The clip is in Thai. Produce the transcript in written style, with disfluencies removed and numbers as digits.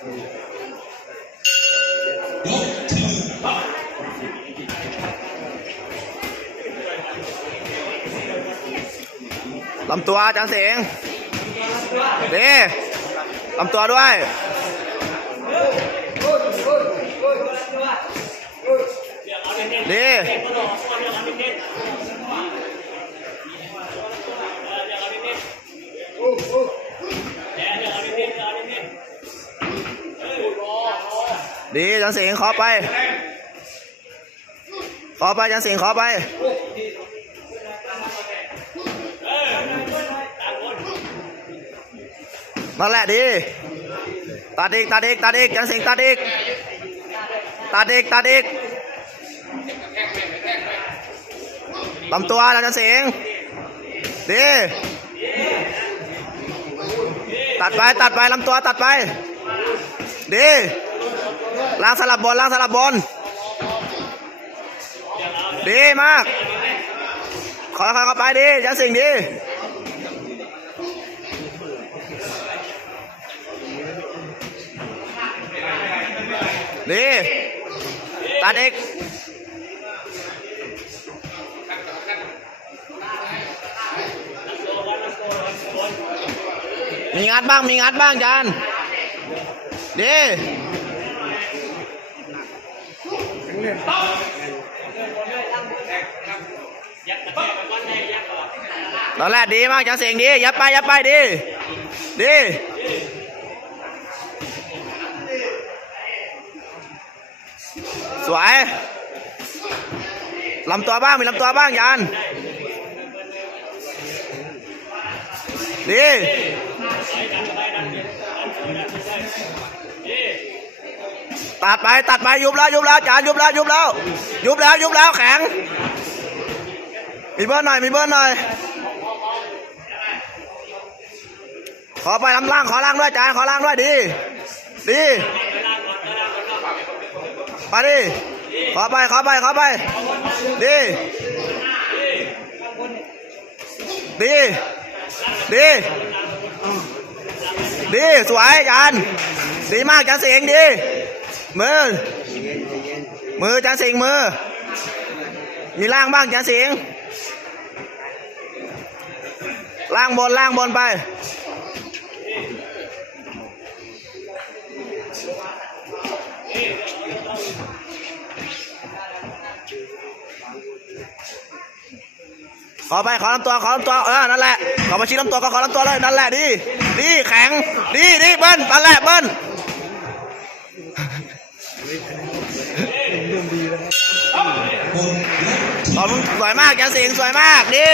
ลำตัวจันเสียงดีลำตัวด้วยดีดีจันเสียงขอไปจันเสียงขอไปนั่นแหละดีตัดอีกจันเสียงตัดอีกลำตัวจันเสียงดีตัดไปลำตัวตัดไปดีล้างสลับบนดีมากขอเข้าไปดีจันเสียงดีดีตัดอีกมีงัดบ้างจานดีตอนแรกดีมากจันเสียงดียับไปดีสวยลำตัวบ้างมีลำตัวบ้างยันดีตัดไปยุบแล้วจานยุบแล้วแข็งมีเบิร์นหน่อยขอไปลำล่างขอล่างด้วยจานขอล่างด้วยดีไปดิขอไปดีสวยจานดีมากจานเสียงดีมือจานเสียงมือมีล่างบ้างจานเสียงล่างบนไปขอลำตัวนั่นแหละขอมาชี้ลำตัวก็ขอลำตัวเลยนั่นแหละดีแข็งดีเบิ้ลนั่นแหละเบิ้ลสวยมากจันเสียงสวยมากดี